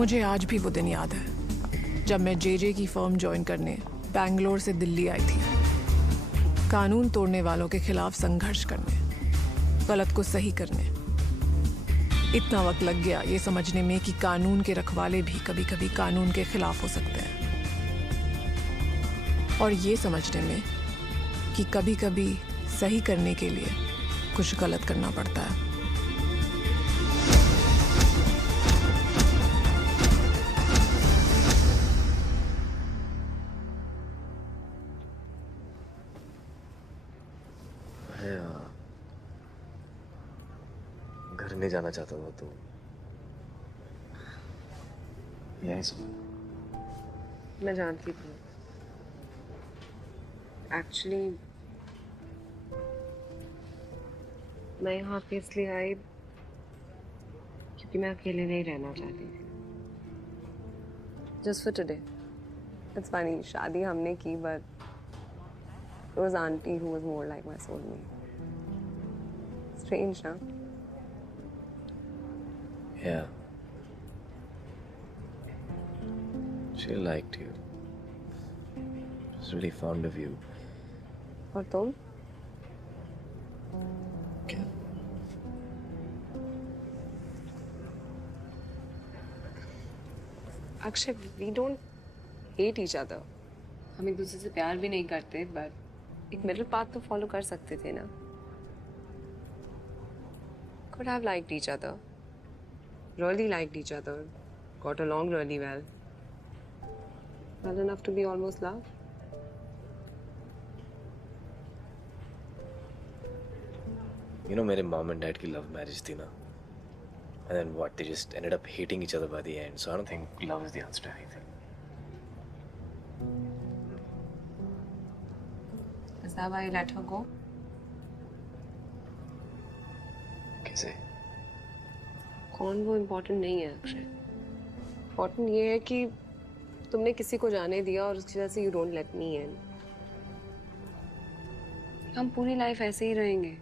मुझे आज भी वो दिन याद है जब मैं जेजे की फर्म ज्वाइन करने बैंगलोर से दिल्ली आई थी, कानून तोड़ने वालों के खिलाफ संघर्ष करने, गलत को सही करने। इतना वक्त लग गया ये समझने में कि कानून के रखवाले भी कभी कभी कानून के खिलाफ हो सकते हैं, और ये समझने में कि कभी कभी सही करने के लिए कुछ गलत करना पड़ता है। घर नहीं जाना चाहता था तो यही सुन। मैं जानती थी एक्चुअली मैं यहाँ पे इसलिए आई क्योंकि मैं अकेले नहीं रहना चाहती थी। Just for today. It's funny, शादी हमने की but it was aunty who was more like my soulmate. Strange ना? Yeah. She liked you. She was really fond of you. और तुम? क्या? Akshay, we don't hate each other. हम एक दूसरे से प्यार भी नहीं करते, बट एक मिडिल पाथ तो फॉलो कर सकते थे ना? Could have liked each other. Really liked each other. Got along really well. Well enough to be almost love. You know, मेरे mom and dad की love marriage थी ना, and then what? They just ended up hating each other by the end. So I don't think love is the answer to anything. Is that why you let her go? कैसे? कौन वो important नहीं है Akshay. Important ये है कि तुमने किसी को जाने दिया और उसकी वजह से यू डोंट लेट मी इन। हम पूरी लाइफ ऐसे ही रहेंगे।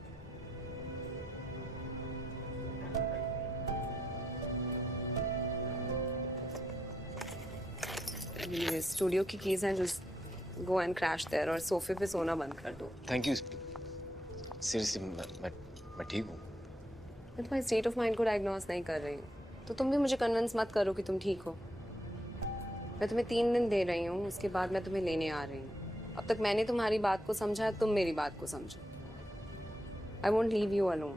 ये स्टूडियो की कीज हैं, just go and crash there और सोफे पे सोना बंद कर दो। Thank you. Seriously, मैं ठीक हूँ। मैं तुम्हारी स्टेट ऑफ माइंड को डायग्नोस नहीं कर रही हूँ, तो तुम भी मुझे कन्विंस मत करो कि तुम ठीक हो। मैं तुम्हें 3 दिन दे रही हूँ, उसके बाद मैं तुम्हें लेने आ रही हूँ। अब तक मैंने तुम्हारी बात को समझा, तुम मेरी बात को समझो। I won't leave you alone.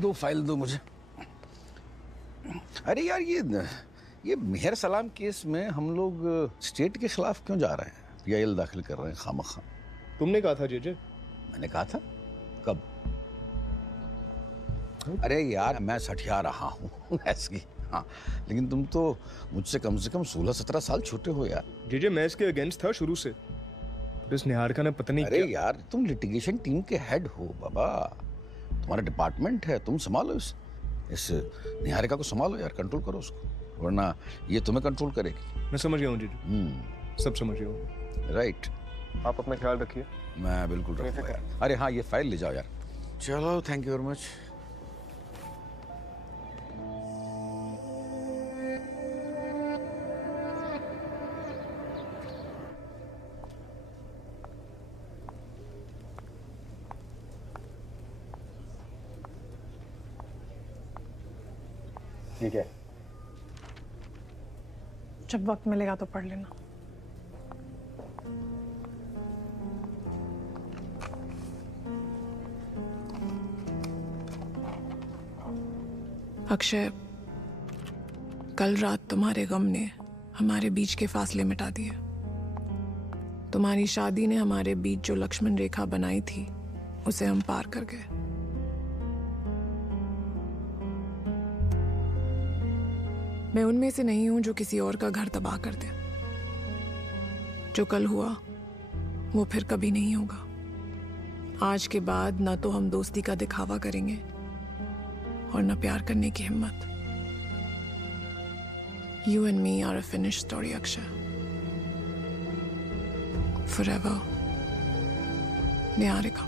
दो फाइल दो मुझे। अरे यार, ये मेहर सलाम केस में हम लोग स्टेट के खिलाफ क्यों जा रहे हैं? पीआईएल दाखिल कर रहे हैं खामखा। तुमने कहा था जेजे। मैंने कहा था? कब? अरे यार, मैं सठिया रहा हूँ ऐसी। हाँ, लेकिन तुम तो मुझसे कम से कम 16-17 साल छोटे हो यार। जेजे, मैं इसके अगेंस्ट था शुरू से। इस निहारिका ने पता नहीं अरे यार, तुम लिटिगेशन टीम के हेड हो बाबा, तुम्हारा डिपार्टमेंट है, तुम संभालो इस निहारिका को संभालो यार, कंट्रोल करो उसको, वरना ये तुम्हें कंट्रोल करेगी। मैं समझ गया हूँ जीजू, सब समझ गया हूँ। राइट। आप अपना ख्याल रखिए। मैं बिल्कुल रखूंगा यार। अरे हाँ, ये फाइल ले जाओ यार। चलो, थैंक यू वेरी मच। ठीक है। जब वक्त मिलेगा तो पढ़ लेना। अक्षय, कल रात तुम्हारे गम ने हमारे बीच के फासले मिटा दिए। तुम्हारी शादी ने हमारे बीच जो लक्ष्मण रेखा बनाई थी, उसे हम पार कर गए। मैं उनमें से नहीं हूं जो किसी और का घर तबाह कर दे। जो कल हुआ वो फिर कभी नहीं होगा। आज के बाद ना तो हम दोस्ती का दिखावा करेंगे और ना प्यार करने की हिम्मत। You and me are a finished story, Akshay. forever. Niharika.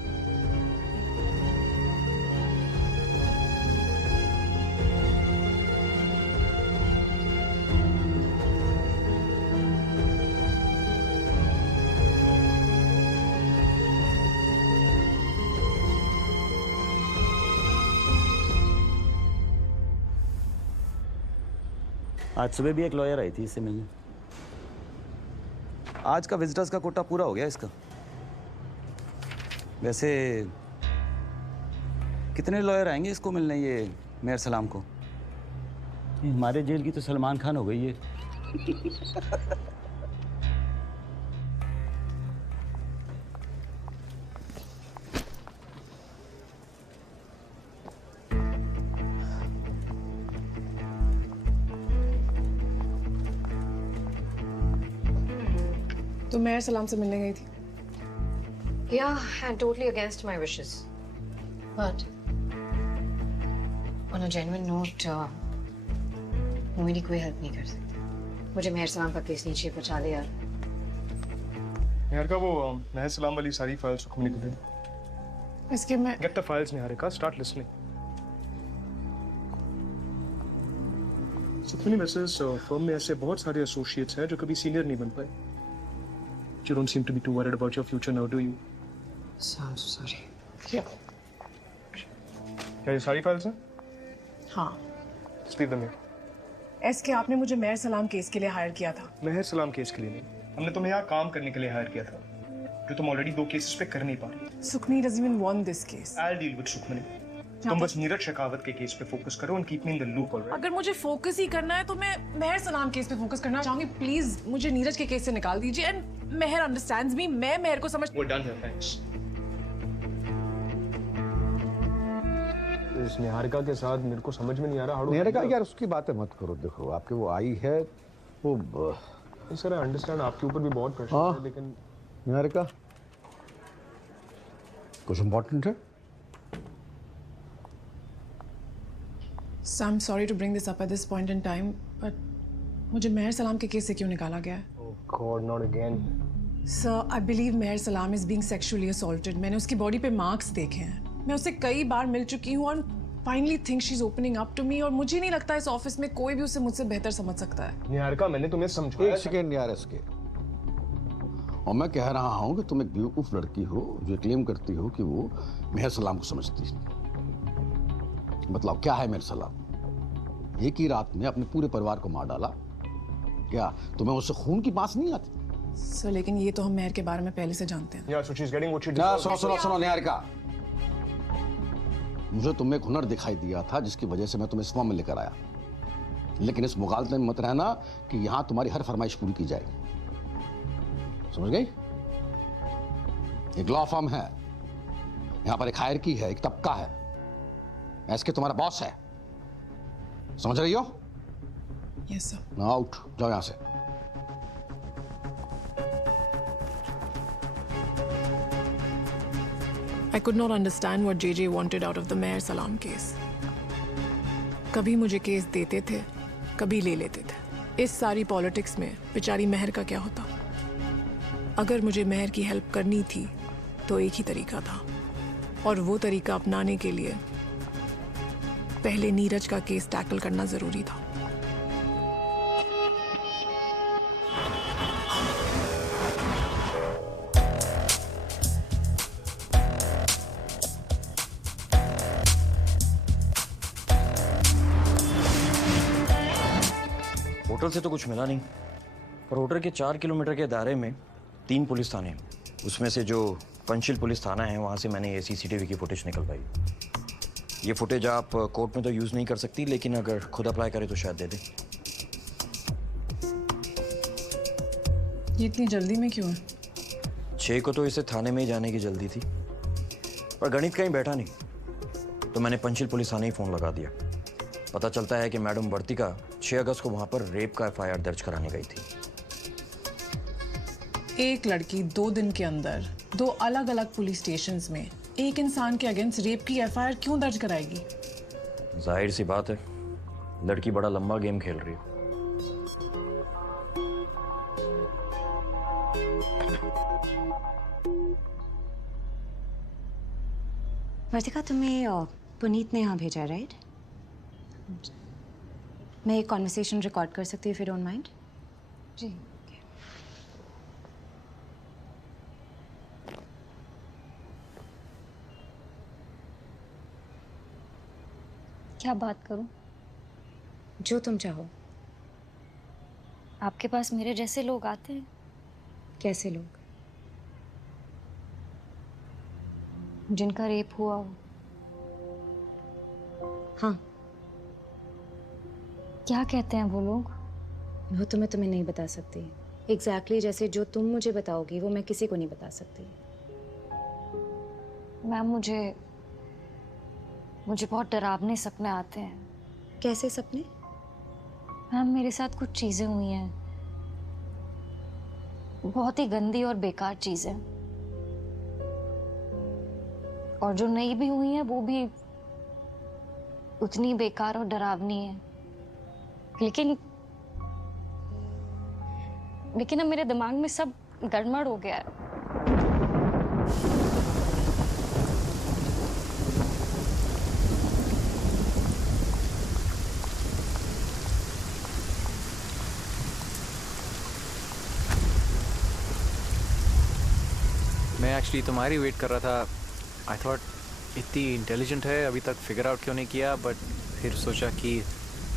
आज सुबह भी एक लॉयर आई थी इससे मिलने। आज का विजिटर्स का कोटा पूरा हो गया इसका। वैसे कितने लॉयर आएंगे इसको मिलने, ये मेयर सलाम को? ये हमारे जेल की तो सलमान खान हो गई है। तो मेयर सलाम से मिलने गई थी। Yeah, and totally against my wishes. But on a genuine note, वो मेरी कोई हेल्प नहीं कर सकती। मुझे मेहर सलाम का केस नीचे पहुंचा दे यार। निहारिका, वो मेहर सलाम वाली सारी फाइल्स रुकमनी को दे। इसके मैं Get the files, Niharika. Start listening. Sukhmani, वैसे इस फर्म में ऐसे बहुत सारे एसोसिएट्स हैं जो कभी सीनियर नहीं बन पाए. You don't seem to be too worried about your future now, do you? So I'm so sorry. क्या ये सारी फाइल्स हैं? हाँ। Speak them here. एसके, आपने मुझे मेयर सलाम केस के लिए हायर किया था। मेहर सलाम केस के लिए नहीं, हमने तुम्हें यहाँ काम करने के लिए हायर किया था, जो तुम ऑलरेडी 2 केसेस पे कर नहीं पा रही. Sukhni doesn't even want this case. I'll deal with Sukhmani. तुम बस नीरज शेखावत के केस पे फोकस करो and keep me in the loop, alright? अगर मुझे फोकस ही करना है तो मैं मेहर सलाम केस पे फोकस करना चाहूंगी। प्लीज मुझे नीरज के केस से निकाल दीजिए। एंड मेहर अंडरस्टैंड्स मी, मैं मेहर को समझ। We're done here, thanks. इस निहारिका के साथ मेरे को समझ में नहीं आ रहा। निहारिका यार उसकी बातें मत करो। देखो आपके वो आई है वो सर, आई अंडरस्टैंड आपके ऊपर भी बहुत प्रेशर है, लेकिन निहारिका कुछ इम्पोर्टेंट है? So I'm sorry to bring this up at this point in time, but मुझे मेहर सलाम के केस से क्यों निकाला गया है? Oh God, not again. Sir, I believe मेहर सलाम is being sexually assaulted. मैंने उसकी बॉडी पे मार्क्स देखे हैं। मैं उससे कई बार मिल चुकी हूँ और finally think she's opening up to me, और मुझे नहीं लगता इस ऑफिस में कोई भी उसे मुझसे बेहतर समझ सकता है। निहारिका, मैंने तुम्हें समझाया। एक सेकेंड यार इसके, और मैं कह रहा हूँ कि तुम एक बेवकूफ लड़की हो जो क्लेम करती हो कि वो मेहर सलाम को समझती है। मतलब क्या है मेहर सलाम? एक ही रात में अपने पूरे परिवार को मार डाला। क्या तुम्हें उससे खून की बात नहीं आती? सर, लेकिन ये तो हम मेहर के बारे में पहले से जानते हैं। Yeah, so she's getting what she ना, deserves. सुनो निहारिका, मुझे तुम्हें एक हुनर दिखाई दिया था जिसकी वजह से मैं तुम्हें इस फॉर्म में लेकर आया, लेकिन इस मुगालते में मत रहना कि यहाँ तुम्हारी हर फरमाइश पूरी की जाएगी। समझ गई? एक लॉ फर्म है, यहाँ पर एक हायरकी है, एक तबका है। एसके तुम्हारा बॉस है, समझ रही हो? Yes sir. ना आउट, जाओ यहाँ से। I could not understand what JJ wanted out of the Meher Salam case. कभी मुझे केस देते थे, कभी ले लेते थे। इस सारी पॉलिटिक्स में बेचारी मेहर का क्या होता? अगर मुझे मेहर की हेल्प करनी थी तो एक ही तरीका था, और वो तरीका अपनाने के लिए पहले नीरज का केस टैकल करना जरूरी था। होटल से तो कुछ मिला नहीं, पर होटल के 4 किलोमीटर के दायरे में 3 पुलिस थाने हैं। उसमें से जो पंचशील पुलिस थाना है वहाँ से मैंने ये CCTV की फुटेज निकल पाई। ये फुटेज आप कोर्ट में तो यूज़ नहीं कर सकती, लेकिन अगर खुद अप्लाई करें तो शायद दे दें। ये इतनी जल्दी में क्यों है? 6 को तो इसे थाने में ही जाने की जल्दी थी, पर गणित कहीं बैठा नहीं, तो मैंने पंचशील पुलिस थाने ही फ़ोन लगा दिया। पता चलता है कि मैडम वर्तिका 6 अगस्त को वहाँ पर रेप का FIR दर्ज कराने गई थी। एक लड़की 2 दिन के अंदर 2 अलग अलग पुलिस स्टेशंस में एक इंसान के अगेंस्ट रेप की FIR क्यों दर्ज कराएगी? जाहिर सी बात है, लड़की बड़ा लंबा गेम खेल रही है। वर्तिका, तुम्हें पुनीत ने यहाँ भेजा, राइट? मैं एक कॉन्वर्सेशन रिकॉर्ड कर सकती हूँ, इफ यू डोंट माइंड? जी। क्या बात करूं? जो तुम चाहो। आपके पास मेरे जैसे लोग आते हैं? कैसे लोग? जिनका रेप हुआ हो। हाँ। क्या कहते हैं वो लोग? वो तुम्हें नहीं बता सकती। एग्जैक्टली जैसे जो तुम मुझे बताओगी वो मैं किसी को नहीं बता सकती। मैम, मुझे बहुत डरावने सपने आते हैं। कैसे सपने? मैम, मेरे साथ कुछ चीजें हुई हैं, बहुत ही गंदी और बेकार चीजें, और जो नहीं भी हुई हैं वो भी उतनी बेकार और डरावनी है। लेकिन अब मेरे दिमाग में सब गड़बड़ हो गया है। मैं एक्चुअली तुम्हारी वेट कर रहा था। आई थॉट इतनी इंटेलिजेंट है, अभी तक फिगर आउट क्यों नहीं किया, बट फिर सोचा कि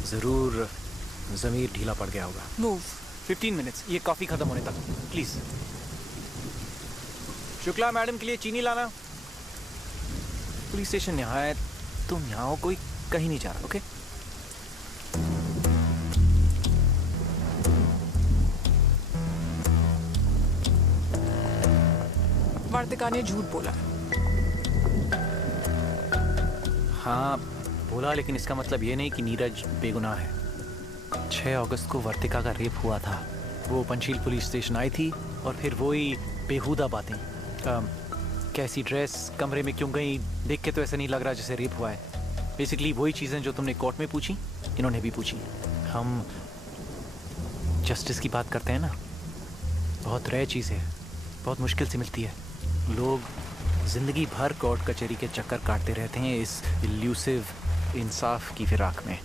ज़रूर ज़मीर ढीला पड़ गया होगा। मूव। 15 मिनट्स, ये कॉफ़ी ख़त्म होने तक प्लीज़। शुक्ला मैडम के लिए चीनी लाना। पुलिस स्टेशन यहाँ है, तुम यहाँ हो, कोई कहीं नहीं जा रहा। ओके? वर्तिका ने झूठ बोला। हाँ बोला, लेकिन इसका मतलब ये नहीं कि नीरज बेगुनाह है। 6 अगस्त को वर्तिका का रेप हुआ था। वो पंचशील पुलिस स्टेशन आई थी और फिर वही बेहुदा बातें, कैसी ड्रेस, कमरे में क्यों गई, देख के तो ऐसा नहीं लग रहा जैसे रेप हुआ है। बेसिकली वही चीज़ें जो तुमने कोर्ट में पूछी, इन्होंने भी पूछी। हम जस्टिस की बात करते हैं ना, बहुत रेयर चीज़ है, बहुत मुश्किल से मिलती है। लोग ज़िंदगी भर कोर्ट कचहरी के चक्कर काटते रहते हैं इस इल्यूसिव इंसाफ की फिराक में।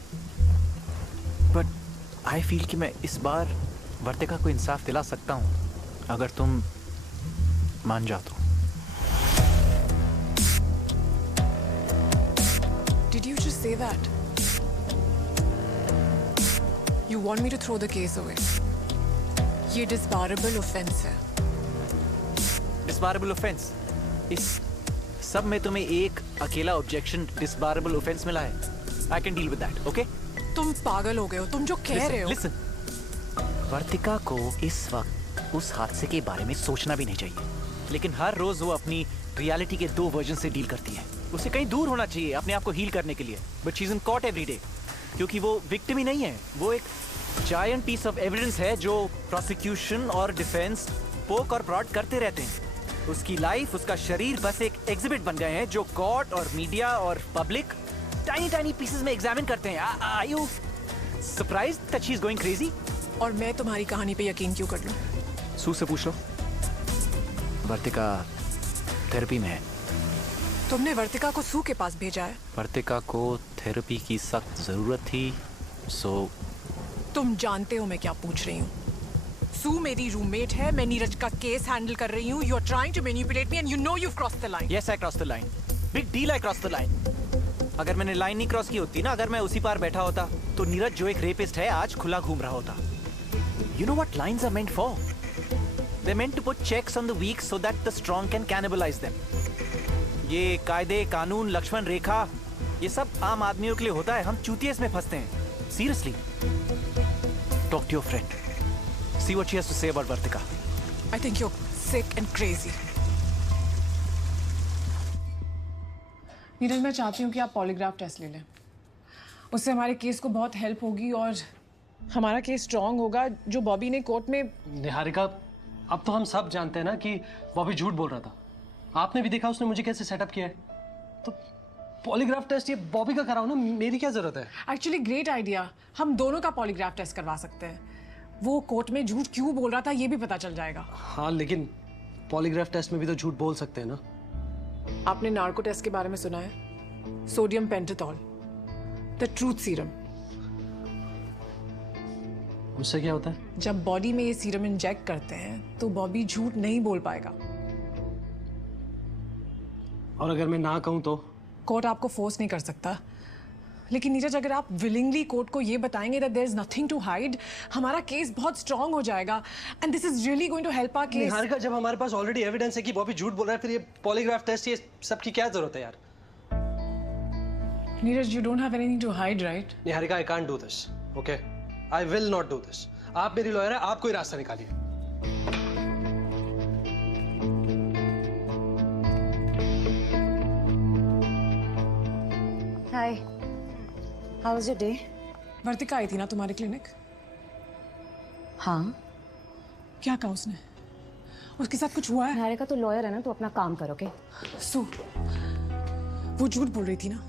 बट आई फील कि मैं इस बार वर्तिका को इंसाफ दिला सकता हूँ, अगर तुम मान जाओ तो। Did you just say that? You want me to throw the case away? ये disbarable offense है। डिसबारेबल ऑफेंस? इस सब में तुम्हें एक अकेला ऑब्जेक्शन डिसबारेबल ऑफेंस मिला है। I can deal with that, okay? तुम पागल हो गए हो, तुम जो कह रहे हो। लिसन, वर्तिका को इस वक्त उस हादसे के बारे में सोचना भी नहीं चाहिए, लेकिन हर रोज वो अपनी रियलिटी के 2 वर्जन से डील करती है। उसे कहीं दूर होना चाहिए अपने आप को हील करने के लिए, but she is in court every day, क्योंकि वो विक्टिम ही नहीं है, वो एक जायंट पीस ऑफ एविडेंस है जो प्रोसिक्यूशन और डिफेंस पोक और प्रॉड करते रहते हैं। उसकी लाइफ, उसका शरीर बस एक एग्जिबिट बन गए हैं जो कोर्ट और मीडिया और पब्लिक टाइनी पीसेस में एग्जामिन करते हैं। Are you surprised that she is going crazy? और मैं तुम्हारी कहानी पे यकीन क्यों कर लूं? सू से पूछ लो, वर्तिका थेरेपी में है। तुमने वर्तिका को सू के पास भेजा है? वर्तिका को थेरेपी की सख्त जरूरत थी, सो तुम जानते हो मैं क्या पूछ रही हूँ। सू मेरी रूममेट है, मैं नीरज का केस हैंडल कर रही हूँ। You are trying to manipulate me and you know you crossed the line. Yes, I cross the line. Big deal, I cross the line. अगर मैंने लाइन नहीं क्रॉस की होती ना, अगर मैं उसी पार बैठा होता, तो नीरज जो एक रेपिस्ट है आज खुला घूम रहा होता। You know what lines are meant for? They meant to put checks on the weak so that the strong can cannibalise them. ये कायदे कानून, लक्ष्मण रेखा, ये सब आम आदमियों के लिए होता है, हम चूतिए इसमें फंसते हैं। Seriously, talk to your friend, see what she has to say about Vartika. I think you're sick and crazy. Neeraj, मैं चाहती हूँ कि आप पॉलीग्राफ टेस्ट ले लें। उससे हमारे केस को बहुत हेल्प होगी और हमारा केस स्ट्रांग होगा। जो बॉबी ने कोर्ट में... निहारिका, अब तो हम सब जानते हैं ना कि बॉबी झूठ बोल रहा था। आपने भी देखा उसने मुझे कैसे सेटअप किया है। तो पॉलीग्राफ टेस्ट ये बॉबी का कराओ ना, मेरी क्या जरूरत है? एक्चुअली ग्रेट आइडिया, हम दोनों का पॉलीग्राफ टेस्ट करवा सकते हैं। वो कोर्ट में झूठ क्यों बोल रहा था ये भी पता चल जाएगा। हाँ, लेकिन पॉलीग्राफ टेस्ट में भी तो झूठ बोल सकते हैं ना। आपने नार्को टेस्ट के बारे में सुना है? Sodium Pentothal, the truth serum. उससे क्या होता है? जब बॉडी में ये सीरम इंजेक्ट करते हैं तो बॉबी झूठ नहीं बोल पाएगा। और अगर मैं ना कहूं तो? कोर्ट आपको फोर्स नहीं कर सकता, लेकिन नीरज अगर आप विलिंगली कोर्ट को ये बताएंगे that there is nothing to hide, हमारा केस बहुत स्ट्रांग हो जाएगा and this is really going to help our case. Niharika, जब हमारे पास ऑलरेडी एविडेंस है कि बॉबी झूठ बोल रहा है, फिर ये पॉलीग्राफ टेस्ट, ये सब की क्या जरूरत है यार? Neeraj, you don't have anything to hide, right? Niharika, I can't do this, okay? I will not do this. आप मेरी लॉयर है, आप कोई रास्ता निकालिए। Hi, how was your day? Vartika आई थी ना तुम्हारे क्लिनिक? हाँ। क्या कहा उसने? उसके साथ कुछ हुआ है? निहारिका, तो लॉयर है ना, तो अपना काम करो, ओके? सु, वो झूठ बोल रही थी ना?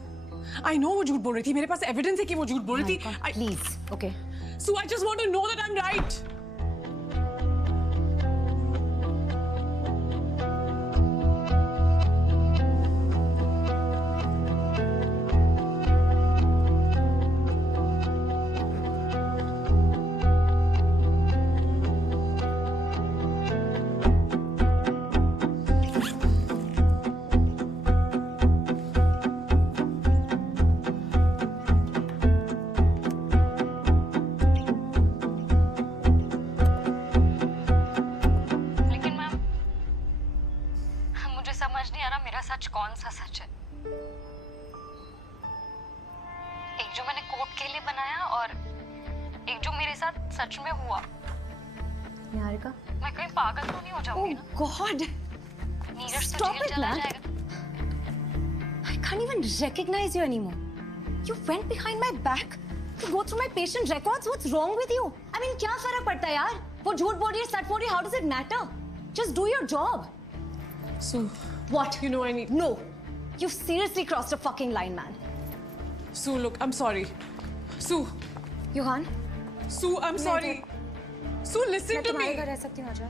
आई नो वो झूठ बोल रही थी, मेरे पास एविडेंस है कि वो झूठ बोल रही थी। Please, okay? सु, I just want to know that I am right. सच कौन सा सच है? एक जो मैंने कोर्ट के लिए बनाया और एक जो मेरे साथ सच में हुआ। निहारिका, मैं कहीं पागल तो नहीं हो जाऊंगी ना? गॉड, नीरज तो जेल चला जाएगा। I can't even recognize you anymore. You went behind my back to go through my patient records. What's wrong with you? I mean, क्या फर्क पड़ता है यार? वो झूठ बोल रही है, सच बोल रही है, how does it matter? Just do your job. Sue, what? You know I need... No. You seriously crossed a fucking line, man. Sue, look, I'm sorry. Sue. Johan? Sue, I'm sorry. Sue, listen to me. मैं तुम्हारे घर रह सकती हूँ, आजा।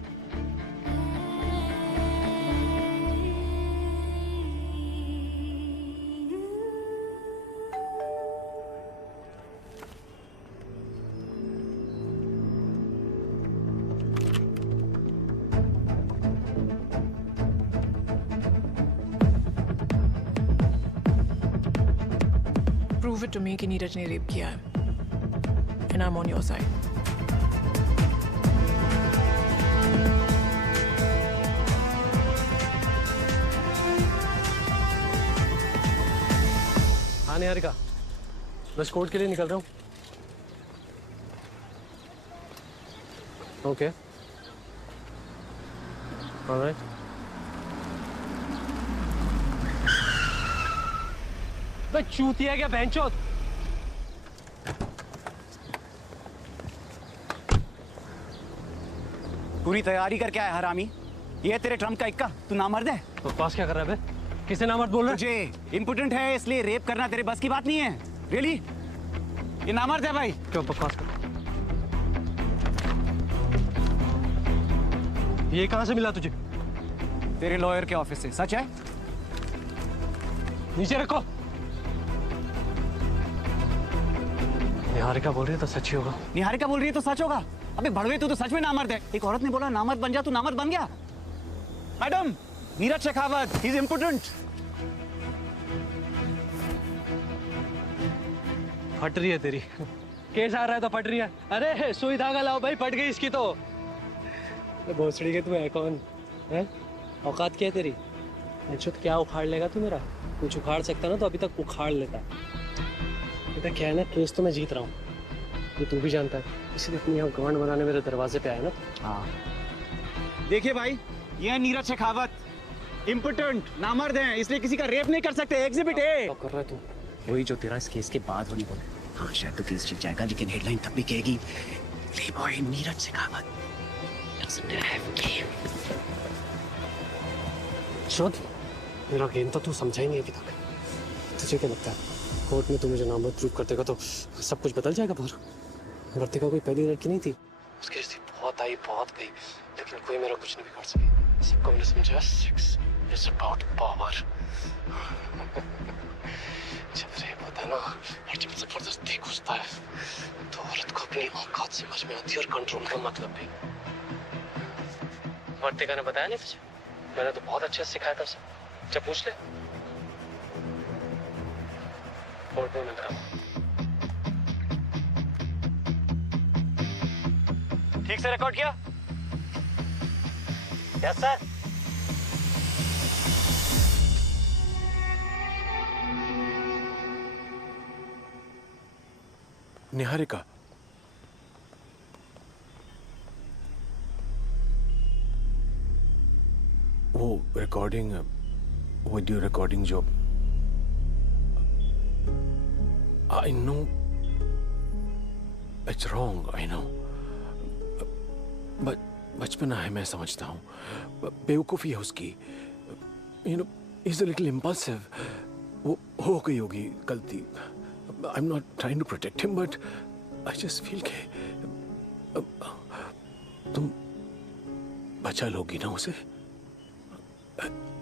Prove it to me कि नीरज ने rape किया है, and I'm on your side. हाँ निहारिका, बस कोर्ट के लिए निकल रहा हूँ। Okay, alright. बे चूतिया क्या बेंचोत? पूरी तैयारी करके आया हरामी। ये तेरे ट्रम्प का इक्का, तू नामर्द है। बकवास क्या कर रहा है बे? किसे नामर्द बोल रहा है? तुझे इम्पोर्टेंट है इसलिए रेप करना तेरे बस की बात नहीं है। रियली? ये नामर्द है भाई। क्यों बकवास कर? ये कहाँ से मिला तुझे? तेरे लॉयर के ऑफिस से। सच है? नीचे रखो। निहारिका बोल रही है तो सच ही होगा। निहारिका बोल रही है तो सच होगा। अबे भड़वे, तू तो सच में नामर्द है। एक औरत ने बोला नामर्द बन जा, तू नामर्द बन गया। Madam, Neeraj Shekhawat, he is important. फट रही है तेरी। केस आ रहा है तो फट रही है। अरे सुई धागा लाओ भाई, फट गई इसकी तो। भोसड़ी के तू है कौन है? औकात क्या है तेरी? अच्छा क्या उखाड़ लेगा तू मेरा? कुछ उखाड़ सकता ना तो अभी तक उखाड़ लेता। बेटा क्या है ना, केस तो मैं जीत रहा हूँ, ये तू भी जानता है, इसलिए अपनी यहाँ गांड बनाने मेरे दरवाजे पे आया ना। हाँ देखिए भाई, ये है नीरज शेखावत, इम्पोर्टेंट, नामर्द हैं, इसलिए किसी का रेप नहीं कर सकते। Exhibit A. क्या कर रहा है तू? वही जो तेरा इस केस के बाद होनी बोले। हाँ शायद तो केस जीत जाएगा, लेकिन हेडलाइन तब भी कहेगी Playboy Neeraj Shekhawat doesn't have game। शोध, मेरा गेम तो तू समझा ही नहीं अभी तक। तुझे क्या लगता है कोर्ट में तू मुझे नामर्द प्रूव कर देगा तो सब कुछ बदल जाएगा? बाहर वर्तिका कोई पहली लड़की नहीं थी, उसकी रिश्ते बहुत आई बहुत गई, लेकिन लेकिन कोई मेरा कुछ नहीं बिगाड़ सके। सबको मैंने समझा सेक्स इज अबाउट पावर। जब रेप होता है ना और जब जबरदस्ती घुसता है तो औरत को अपनी औकात समझ में आती है और कंट्रोल का मतलब भी। वर्तिका ने बताया नहीं तुझे? मैंने तो बहुत अच्छे से सिखाया था उसे। जब पूछ ले। कोर्ट में मिलता हूँ। ठीक से रिकॉर्ड किया? Yes sir. निहारिका, वो रिकॉर्डिंग, वीडियो रिकॉर्डिंग जो I know it's wrong, I know, बचपना है, मैं समझता हूँ, बेवकूफ़ी है उसकी, you know, is a little impulsive, वो हो गई होगी गलती। I'm not trying to protect him, but I just feel कि तुम बचा लोगी ना उसे।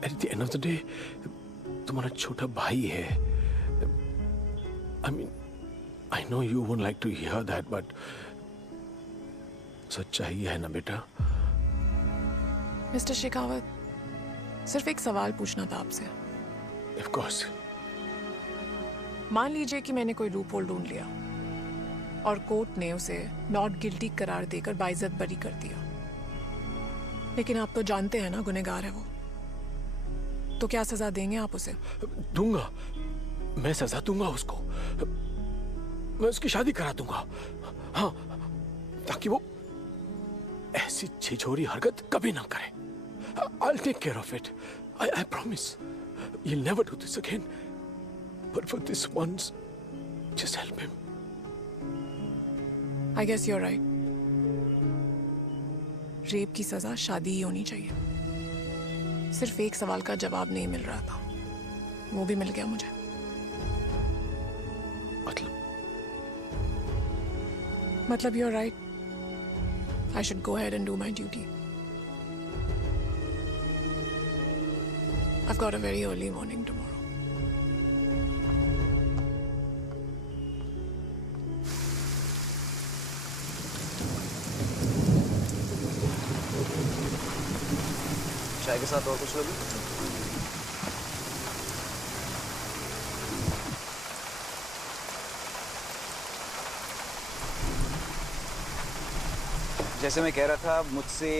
At the end of the day, तुम्हारा छोटा भाई है। I mean, I know you won't like to hear that, but सच्चाई है ना बेटा। मिस्टर शेखावत, सिर्फ एक सवाल पूछना था आपसे। Of course. मान लीजिए कि मैंने कोई लूप होल ढूंढ लिया और कोर्ट ने उसे नॉट गिल्टी करार देकर बाइज्जत बरी कर दिया, लेकिन आप तो जानते हैं ना गुनहगार है वो, तो क्या सजा देंगे आप उसे? दूंगा, मैं सजा दूंगा उसको, मैं उसकी शादी करा दूंगा, हाँ, ताकि वो ऐसी छिछोरी हरकत कभी ना करे। I'll take care of it. I promise. You'll never do this again. But for this once, just help him. I guess you're right. Rape की सजा शादी ही होनी चाहिए। सिर्फ एक सवाल का जवाब नहीं मिल रहा था, वो भी मिल गया मुझे। मतलब you're right. I should go ahead and do my duty. I've got a very early morning tomorrow. चाय के साथ और कुछ लोगी? जैसे मैं कह रहा था, मुझसे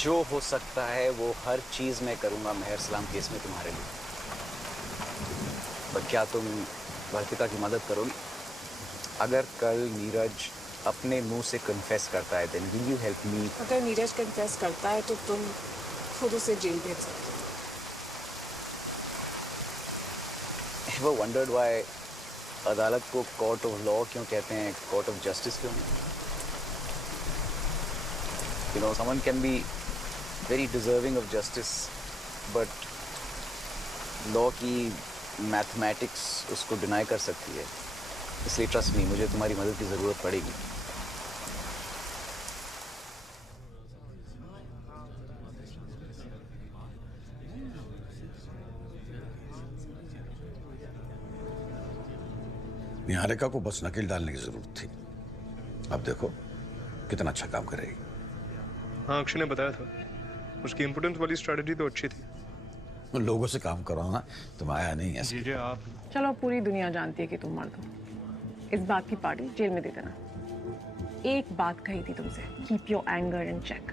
जो हो सकता है वो हर चीज मैं करूंगा मेहर सलाम केस में तुम्हारे लिए। पर क्या तुम वर्तिका की मदद करोगी? अगर कल नीरज अपने मुंह से कन्फेस करता है, then will you help me? अगर नीरज कन्फेस करता है तो तुम खुद उसे जेल भेज सकते हो। Ever wondered why अदालत को कोर्ट ऑफ लॉ क्यों कहते हैं, कोर्ट ऑफ जस्टिस क्यों नहीं? You know, someone can be very deserving of justice, but law की mathematics उसको deny कर सकती है। इसलिए trust me, मुझे तुम्हारी मदद की जरूरत पड़ेगी। निहारिका को बस नकेल डालने की जरूरत थी। अब देखो कितना अच्छा काम कर रही। हाँ, अक्षय ने बताया था, उसकी इम्पोर्टेंस वाली स्ट्रेटजी तो अच्छी थी। लोगों से काम कराना तुम आया नहीं ऐसे। जी आप। चलो, पूरी दुनिया जानती है कि तुम मर्द हो। इस बात की पार्टी जेल में दे देना। एक बात कही थी तुमसे, keep your anger in check,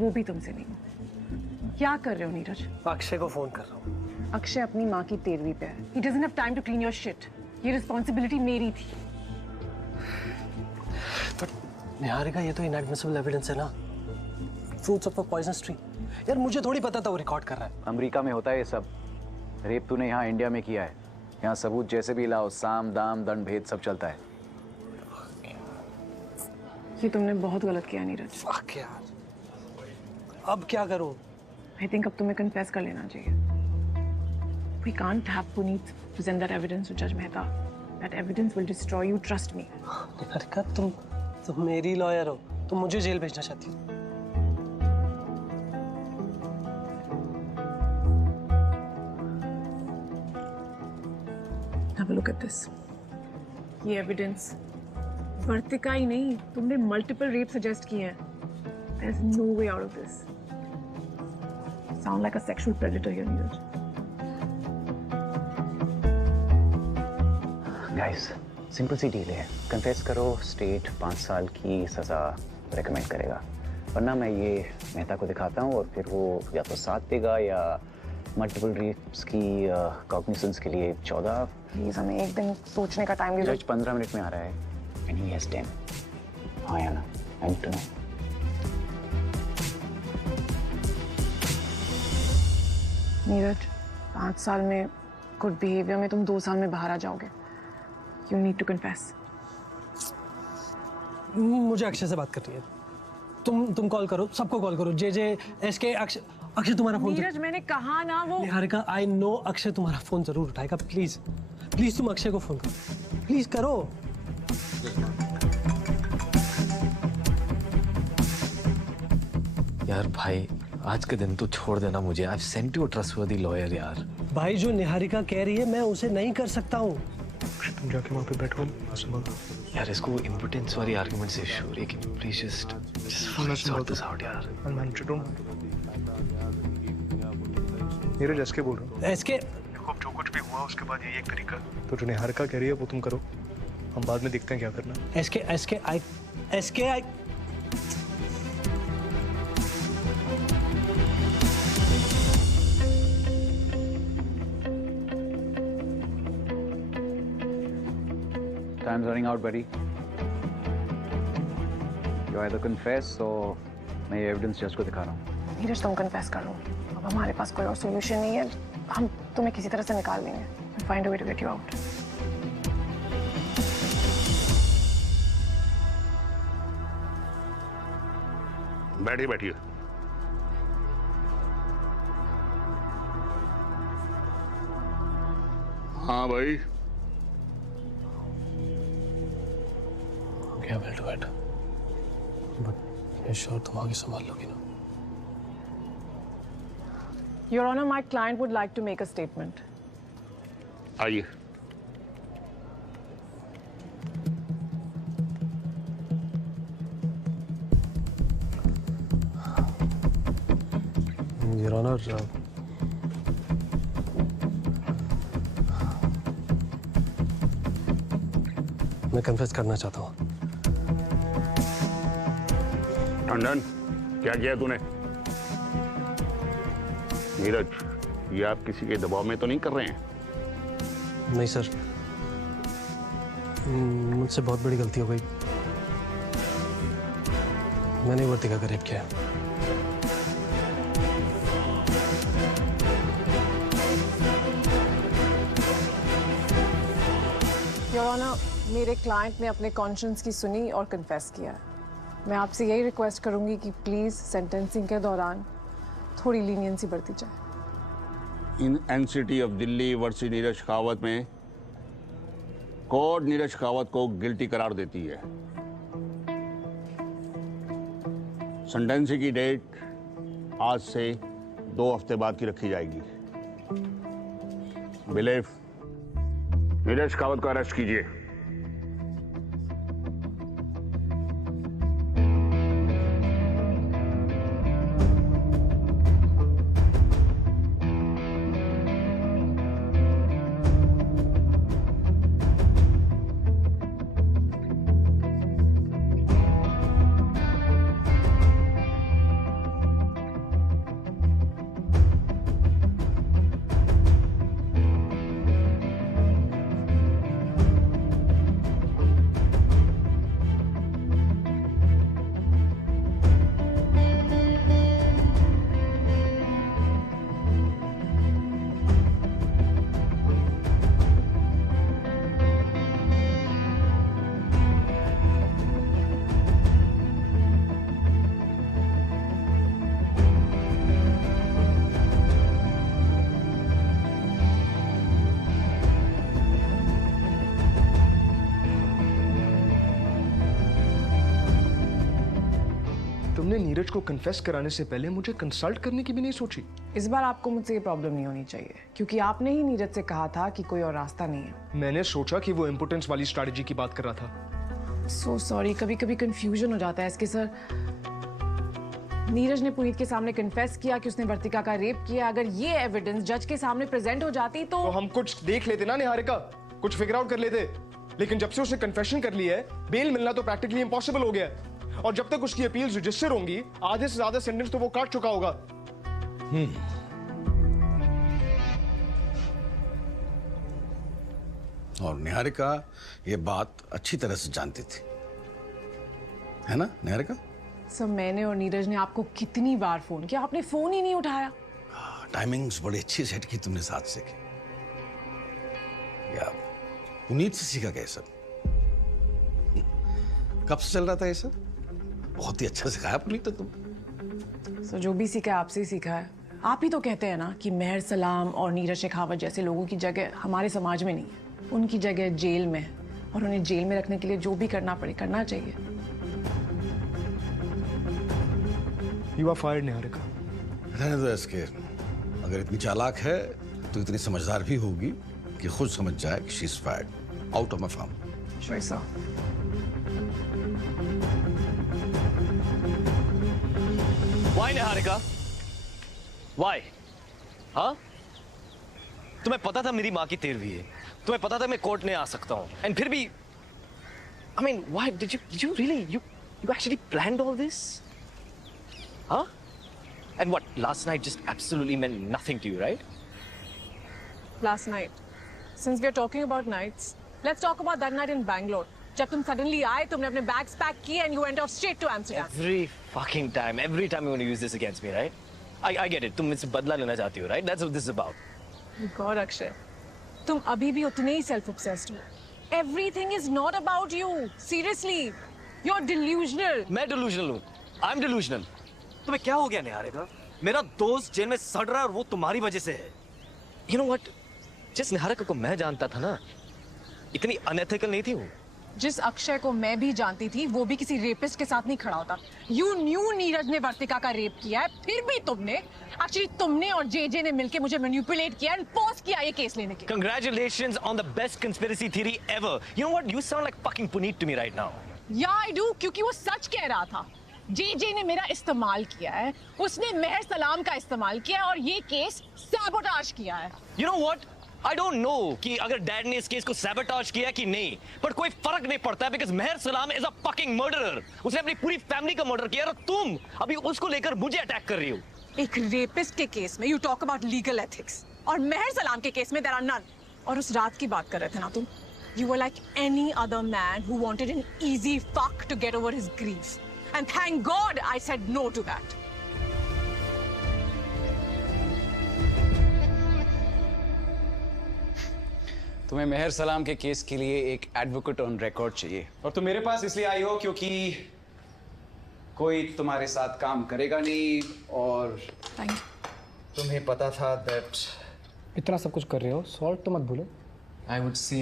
वो भी तुमसे नहीं। क्या कर रहे हो नीरज? अक्षय को फोन कर रहा हूँ। अक्षय अपनी माँ की 13वीं पे है। He doesn't have time to clean your shit. ये रिस्पॉन्सिबिलिटी मेरी थी। बट निहारिका, ये तो इनएडमिसिबल एविडेंस है ना, fruits of a poisonous tree. यार मुझे थोड़ी पता था वो रिकॉर्ड कर रहा है। अमेरिका में होता है ये सब। रेप तूने यहाँ इंडिया में किया है। यहाँ सबूत जैसे भी लाओ, साम दाम दंड भेद सब चलता है। ये तुमने बहुत गलत किया नीरज। फक यार, अब क्या करूं? I think अब तुम्हें कन्फेस कर लेना चाहिए। We can't have Puneet present that evidence to Judge Mehta. That evidence will destroy you, trust me. Niharika, तुम मेरी लॉयर हो, तुम मुझे जेल भेजना चाहती हो? Have a look at this. ये evidence. वर्तिका ही नहीं, तुमने multiple rape suggest किए हैं. There's no way out of this. Sound like a sexual predator here, Neeraj. Guys simple सी डील है, कन्फेस करो, स्टेट 5 साल की सज़ा रेकमेंड करेगा, वरना मैं ये मेहता को दिखाता हूँ और फिर वो या तो 7 देगा या मल्टीपल रेप्स की कॉग्निसेंस के लिए 14। प्लीज हमें एक दिन सोचने का टाइम दीजिए। जज 15 मिनट में आ रहा है एंड ही हैज 10। हाँ याना, I need to know. Neeraj, 5 साल में गुड बिहेवियर में तुम 2 साल में बाहर आ जाओगे। You need to confess. मुझे अक्षय से बात करनी है। तुम कॉल करो, सबको कॉल करो। जे एसके अक्षय तुम्हारा फोन। नीरज मैंने कहा ना वो। निहारिका आई नो अक्षय तुम्हारा फोन जरूर उठाएगा। प्लीज प्लीज तुम अक्षय को फोन करो, प्लीज करो। यार भाई आज के दिन तो छोड़ देना मुझे। I've sent you a trustworthy lawyer यार। भाई जो निहारिका कह रही है मैं उसे नहीं कर सकता हूँ। तुम जाके वहाँ पे बैठो, संभालो। यार इसको इम्पोर्टेंस वाली आर्गुमेंट से श्योर है कि please just sort this out यार। नीरज एसके बोल रहा हूँ। एसके देखो अब जो कुछ भी हुआ उसके बाद ये एक तरीका, तो जो निहारिका कह रही है वो तुम करो, हम बाद में देखते हैं क्या करना। SK I Time's running out, buddy. You either confess or मैं ये एविडेंस जज को दिखा रहा हूँ। नीरज तुम कन्फेस कर लो, अब हमारे पास कोई और सॉल्यूशन नहीं है। हम तुम्हें किसी तरह से निकाल लेंगे। Find a way to get you out. बैठिए बैठिए। हाँ भाई क्या विल डू इट, बट मैं श्योर तुम आगे संभाल लोगी ना। Your Honor, my client would like to make a statement. आइए। Your Honor, मैं कन्फेस करना चाहता हूँ। टंडन, क्या किया तूने? नीरज, ये आप किसी के दबाव में तो नहीं कर रहे हैं? नहीं सर, मुझसे बहुत बड़ी गलती हो गई। मैंने वर्तिका का रेप किया। Your Honor, मेरे क्लाइंट ने अपने कॉन्शियंस की सुनी और कन्फेस किया है। मैं आपसे यही रिक्वेस्ट करूंगी कि प्लीज सेंटेंसिंग के दौरान थोड़ी लीनियंसी बढ़ती जाए। In NCT of Delhi versus Neeraj Shekhawat में कोर्ट नीरज शेखावत को गिल्टी करार देती है। सेंटेंसिंग की डेट आज से 2 हफ्ते बाद की रखी जाएगी। बिलीव नीरज शेखावत को अरेस्ट कीजिए। तुमने नीरज को कन्फेस कराने से पहले मुझे कंसल्ट करने की भी नहीं सोची? इस बार आपको मुझसे ये प्रॉब्लम नहीं होनी चाहिए, क्योंकि आपने ही नीरज से कहा था कि कोई और रास्ता नहीं है। मैंने सोचा कि वो इम्पोर्टेंस वाली स्ट्रैटेजी की बात कर रहा था। सो सॉरी, कभी कभी कंफ्यूजन हो जाता है इसके सर। नीरज ने पुनीत के सामने कन्फेस किया कि उसने वर्तिका का रेप किया। अगर ये एविडेंस जज के सामने प्रेजेंट हो जाती तो हम कुछ देख लेते ना निहारिका, कुछ फिगर आउट कर लेते। लेकिन जब से उसने कन्फेशन कर लिया है, बेल मिलना तो प्रैक्टिकली इम्पॉसिबल हो गया है। और जब तक उसकी अपील रजिस्टर होंगी, आधे से ज्यादा सेंटेंस तो वो काट चुका होगा। और निहारिका ये बात अच्छी तरह से जानती थी, है ना निहारिका? सर, मैंने और नीरज ने आपको कितनी बार फोन किया, आपने फोन ही नहीं उठाया। टाइमिंग्स बड़ी अच्छी सेट की तुमने साथ से की। या पुनीत से सीखा क्या ये सब? कब से चल रहा था ये सब? बहुत ही अच्छा सिखाया पुनीत ने तुम। सर, जो भी सीखा है आपसे ही सीखा है। आप ही तो कहते हैं ना कि मेहर सलाम और नीरज शेखावत जैसे लोगों की जगह हमारे समाज में नहीं है, उनकी जगह जेल में है, और उन्हें जेल में रखने के लिए जो भी करना पड़े करना चाहिए। You are fired, Niharika. रहने दो इसके। अगर इतनी चालाक है तो इतनी समझदार भी होगी कि खुद समझ जाए कि she is fired out of my farm. Sure sir. Why Niharika? Why? हाँ? तुम्हें पता था मेरी माँ की 13वीं है, तुम्हें पता था मैं कोर्ट नहीं आ सकता हूँ, and फिर भी, I mean, why did you really, you actually planned all this? Huh? And what, last night just absolutely meant nothing to you, right? Last night. Since we are talking about nights, let's talk about that night in Bangalore. जब तुम suddenly आए, तुमने अपने bags pack किए and you went off straight to Amsterdam. Every time you want to use this against me, right? I get it. तुम मुझसे बदला लेना चाहती हो, right? That's what this is about. God, Akshay, तुम अभी भी उतने ही self-obsessed हो. Everything is not about you. Seriously, you're delusional. मैं delusional हूँ. I'm delusional. तुम्हें क्या हो गया निहारिका? मेरा दोस्त जेल में सड़ रहा है और वो तुम्हारी वजह से है. You know what? जिस निहारिका को मैं जानता था ना, इतनी अनएथिकल नहीं थी वो. जिस अक्षय को मैं भी जानती थी, वो भी किसी रेपिस्ट के साथ नहीं खड़ा होता. You knew नीरज ने वर्तिका का रेप किया है, फिर भी तुमने और जेजे ने मिलके मुझे मैनिपुलेट किया and फोर्स किया ये केस लेने के. Congratulations on the best conspiracy theory ever. You know what? You sound like fucking Puneet to me right now. Yeah, I do, क्योंकि वो सच कह रहा था. जेजे ने मेरा इस्तेमाल किया है, उसने मेहर सलाम का इस्तेमाल किया है और ये केस सैबोटाज किया है. You know what? I don't know कि अगर डैड ने इस केस को सैबोटाज किया कि नहीं, पर कोई फर्क नहीं पड़ता because मेहर सलाम is a fucking murderer. उसने अपनी पूरी फैमिली का मर्डर किया और तुम अभी उसको लेकर मुझे अटैक कर रही हो. एक रेपिस्ट के केस में you talk about legal ethics और मेहर सलाम के केस में there are none. और उस रात की बात कर रहे थे ना तुम? You were like any other man who wanted an easy fuck to get over his grief. And thank God I said no to that. तुम्हें मेहर सलाम के केस के लिए एक एडवोकेट ऑन रिकॉर्ड चाहिए, और तुम मेरे पास इसलिए आई हो क्योंकि कोई तुम्हारे साथ काम करेगा नहीं, और तुम्हें पता था दैट इतना सब कुछ कर रहे हो, सॉल्ट तो मत भूलो. I would say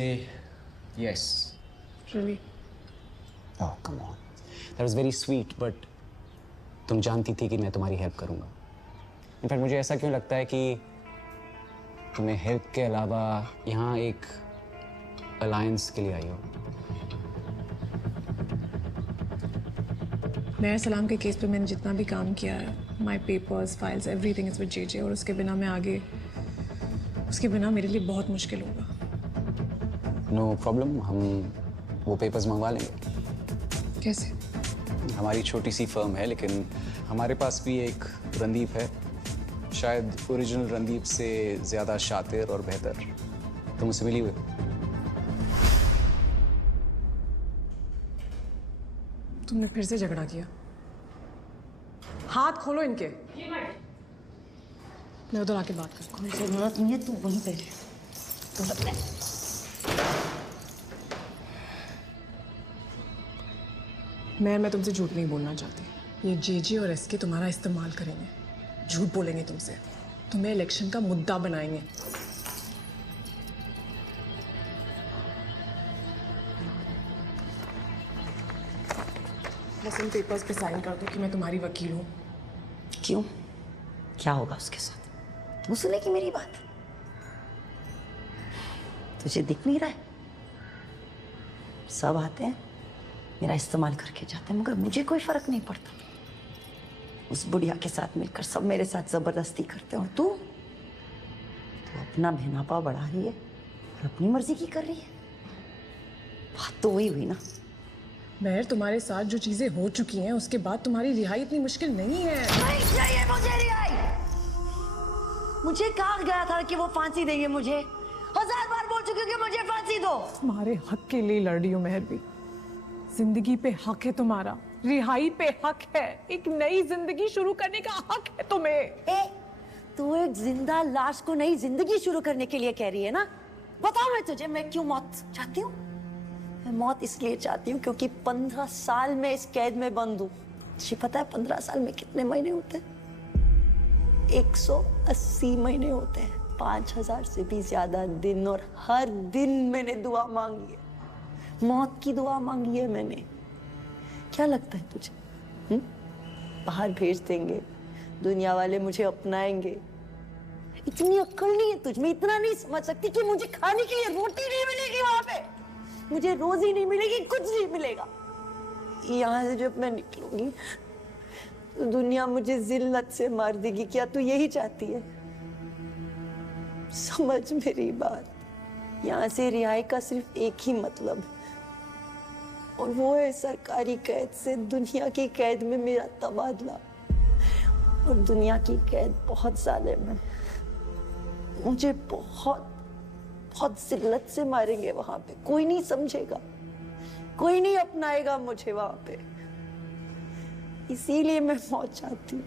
yes. Really? Oh, come on. That was very sweet, but तुम जानती थी कि मैं तुम्हारी हेल्प करूंगा. इनफैक्ट मुझे ऐसा क्यों लगता है कि तुम्हें हेल्प के अलावा यहाँ एक अलायंस के लिए आई हो. मेहर सलाम के केस पे मैंने जितना भी काम किया है, my papers, files, everything is with JJ, और उसके बिना मैं आगे, उसके बिना मेरे लिए बहुत मुश्किल होगा. नो प्रॉब्लम, हम वो पेपर्स मंगवा लेंगे. कैसे? हमारी छोटी सी फर्म है, लेकिन हमारे पास भी एक रणदीप है, शायद ओरिजिनल रणदीप से ज्यादा शातिर और बेहतर. तुम उससे मिली हुई? तुमने फिर से झगड़ा किया? हाथ खोलो इनके. मैं उधर आके बात करता हूँ. जरूरत नहीं है, तू वहीं पे रह. मैं तुमसे झूठ नहीं बोलना चाहती. ये जेजे और एसके तुम्हारा इस्तेमाल करेंगे, झूठ बोलेंगे तुमसे, तुम्हें इलेक्शन का मुद्दा बनाएंगे. बस इन पेपर्स पे साइन कर दो कि मैं तुम्हारी वकील हूँ। क्यों? क्या होगा उसके साथ? तू सुनेगी मेरी बात? तुझे दिख नहीं रहा है? सब आते हैं, मेरा इस्तेमाल करके जाते हैं, मगर मुझे कोई फर्क नहीं पड़ता। उस बुढ़िया के साथ मिलकर सब मेरे साथ जबरदस्ती करते हैं, और तू अपना भेनापा बढ़ा रही है और अपनी मर्जी की कर रही है। बात तो वही हुई ना। महर, तुम्हारे साथ जो चीजें हो चुकी हैं उसके बाद तुम्हारी रिहाई इतनी मुश्किल नहीं है। नहीं चाहिए मुझे रिहाई। मुझे कहा गया था कि वो फांसी देंगे मुझे। 1000 बार बोल चुकी हूँ कि मुझे फांसी दो। तुम्हारे हक के लिए लड़ रही हूँ महर भी। जिंदगी पे हक है तुम्हारा, रिहाई पे हक है, एक नई जिंदगी शुरू करने का हक है तुम्हें। तू एक जिंदा लाश को नई जिंदगी शुरू करने के लिए कह रही है ना? बताओ मैं तुझे, मैं क्यों मौत चाहती हूँ? मैं मौत इसलिए चाहती हूँ क्योंकि 15 साल में इस कैद में बंद हूँ। तुझे पता है 15 साल में कितने महीने होते हैं? 180 महीने होते हैं, 5000 से भी ज्यादा दिन, और हर दिन मैंने दुआ मांगी है, मौत की दुआ मांगी है मैंने। क्या लगता है तुझे? बाहर भेज देंगे, दुनिया वाले मुझे अपनाएंगे? इतनी अक्ल नहीं है तुझ में? इतना नहीं समझ सकती कि मुझे खाने के लिए रोटी नहीं मिलेगी वहां पे, मुझे रोजी नहीं मिलेगी, कुछ नहीं मिलेगा। यहाँ से जब मैं निकलूंगी तो दुनिया मुझे जिल्लत से मार देगी। क्या तू यही चाहती है? समझ मेरी बात। यहाँ से रिहाई का सिर्फ एक ही मतलब है, और वो है सरकारी कैद से दुनिया की कैद में मेरा तबादला। और दुनिया की कैद बहुत जालिम है, मुझे बहुत बहुत जिल्लत से मारेंगे वहां पे। कोई नहीं समझेगा, कोई नहीं अपनाएगा मुझे वहां पे। इसीलिए मैं मौत चाहती हूँ।